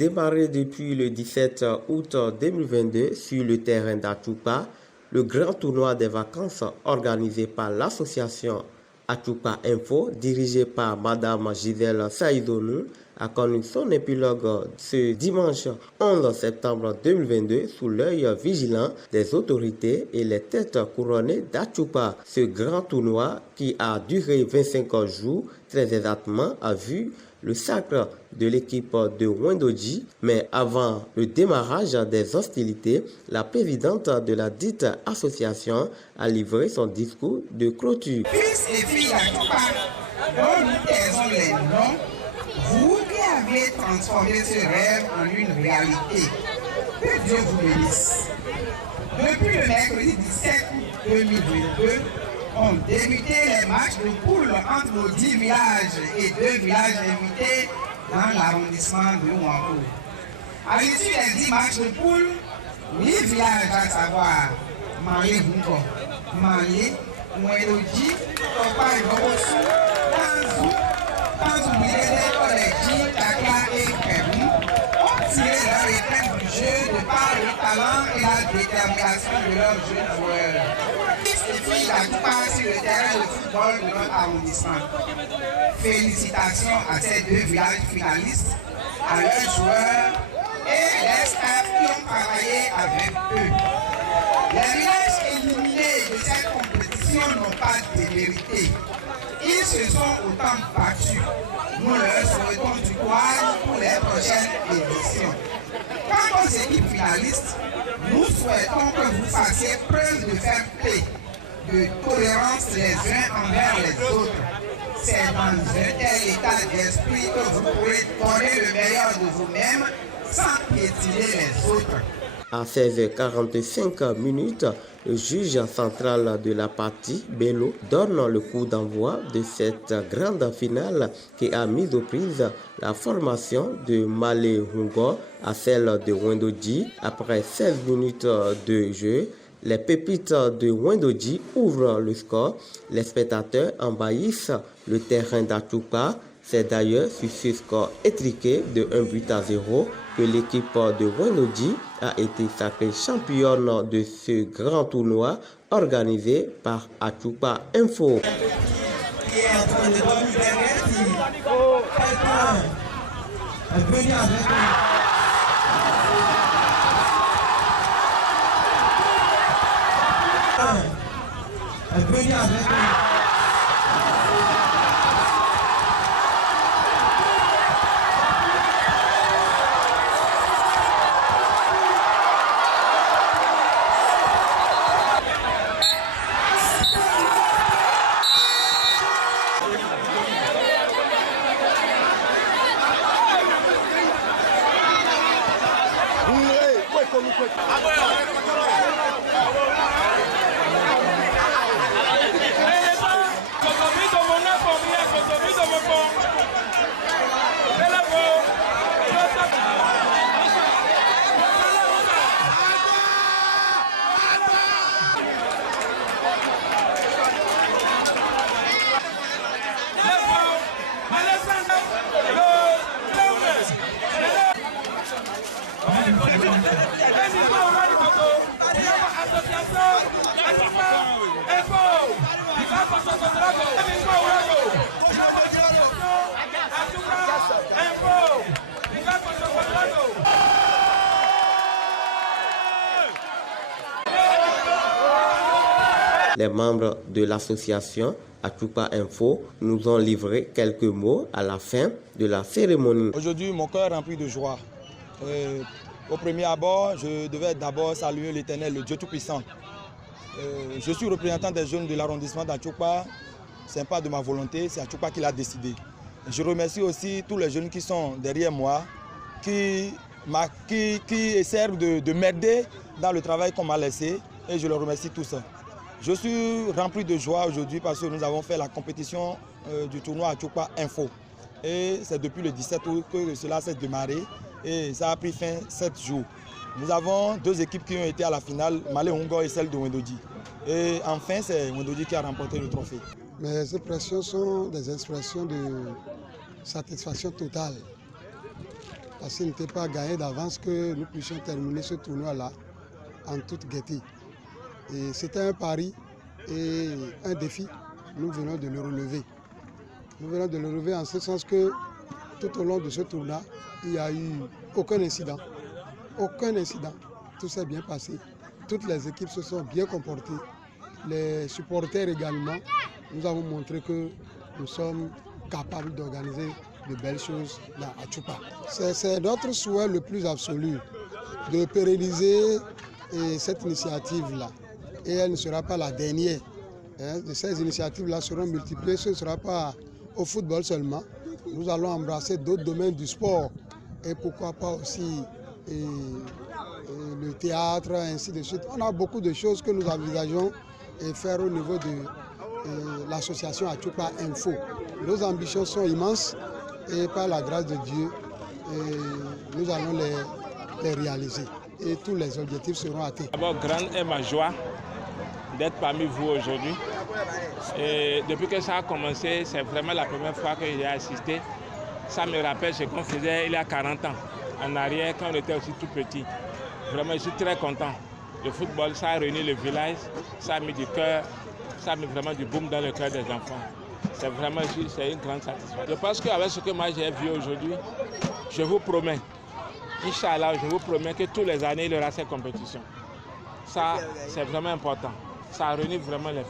Démarré depuis le 17 août 2022 sur le terrain d'Achupa, le grand tournoi des vacances organisé par l'association Achupa Info, dirigé par Madame Gisèle Saïdonou, a connu son épilogue ce dimanche 11 septembre 2022 sous l'œil vigilant des autorités et les têtes couronnées d'Achupa. Ce grand tournoi, qui a duré 25 jours, très exactement, a vu le sacre de l'équipe de Wendoji, mais avant le démarrage des hostilités, la présidente de la dite association a livré son discours de clôture. Fils et filles d'Achupa, dont nous taisons les noms, vous qui avez transformé ce rêve en une réalité, que Dieu vous bénisse. Depuis le mercredi 17 août 2022, ont débuté les matchs de poule entre nos 10 villages et 2 villages invités dans l'arrondissement de Ouankou. À l'issue des 10 matchs de poule, 8 villages, à savoir Malé Hunko, Malé, Wendoji, Topa Yobosu, Tanzou, Colleji, Takla et Pérou, ont tiré leur épingle du jeu de par le talent et la détermination de leurs jeunes joueurs. Les filles d'Achupa sur le terrain de football de notre arrondissement. Félicitations à ces 2 villages finalistes, à leurs joueurs et les staffs qui ont travaillé avec eux. Les villages éliminés de cette compétition n'ont pas démérité. Ils se sont autant battus. Nous leur souhaitons du courage pour les prochaines éditions. Quant aux équipes finalistes, nous souhaitons que vous fassiez preuve de fair play, de tolérance les uns envers les autres. C'est dans un tel état d'esprit que vous pourrez donner le meilleur de vous-même sans piétiner les autres. À 16h45 minutes, le juge central de la partie, Bello, donne le coup d'envoi de cette grande finale qui a mis aux prises la formation de Malé Hungo à celle de Wendoji. Après 16 minutes de jeu, les pépites de Wendoji ouvrent le score. Les spectateurs envahissent le terrain d'Achupa. C'est d'ailleurs sur ce score étriqué de 1-0 que l'équipe de Wendoji a été sacrée championne de ce grand tournoi organisé par Achupa Info. Les membres de l'association Achupa Info nous ont livré quelques mots à la fin de la cérémonie. Aujourd'hui, mon cœur est rempli de joie. Au premier abord, je devais d'abord saluer l'Éternel, le Dieu Tout-Puissant. Je suis représentant des jeunes de l'arrondissement d'Achupa. Ce n'est pas de ma volonté, c'est Achupa qui l'a décidé. Je remercie aussi tous les jeunes qui sont derrière moi, qui essaient de m'aider dans le travail qu'on m'a laissé, et je les remercie tous. Je suis rempli de joie aujourd'hui parce que nous avons fait la compétition du tournoi Achupa Info. Et c'est depuis le 17 août que cela s'est démarré et ça a pris fin 7 jours. Nous avons 2 équipes qui ont été à la finale, Malé Hungo et celle de Wendoji. Et enfin, c'est Wendoji qui a remporté le trophée. Mes expressions sont des expressions de satisfaction totale parce qu'il n'était pas gagné d'avance que nous puissions terminer ce tournoi-là en toute gaieté. Et c'était un pari et un défi. Nous venons de le relever. Nous venons de le relever en ce sens que tout au long de ce tournoi, il n'y a eu aucun incident. Aucun incident. Tout s'est bien passé. Toutes les équipes se sont bien comportées. Les supporters également. Nous avons montré que nous sommes capables d'organiser de belles choses à Achupa. C'est notre souhait le plus absolu de pérenniser cette initiative-là. Et elle ne sera pas la dernière. Ces initiatives-là seront multipliées. Ce ne sera pas au football seulement. Nous allons embrasser d'autres domaines du sport. Et pourquoi pas aussi le théâtre, ainsi de suite. On a beaucoup de choses que nous envisageons et faire au niveau de l'association Achupa Info. Nos ambitions sont immenses et par la grâce de Dieu, nous allons les réaliser. Et tous les objectifs seront atteints. D'abord, grande est ma joie d'être parmi vous aujourd'hui. Et depuis que ça a commencé, c'est vraiment la première fois que j'ai assisté. Ça me rappelle ce qu'on faisait il y a 40 ans, en arrière, quand on était aussi tout petit. Vraiment, je suis très content. Le football, ça a réuni le village, ça a mis du cœur, ça a mis vraiment du boom dans le cœur des enfants. C'est vraiment une grande satisfaction. Je pense qu'avec ce que moi j'ai vu aujourd'hui, je vous promets, Inch'Allah, je vous promets que tous les années, il y aura ces compétitions. Ça, c'est vraiment important. Ça réunit vraiment les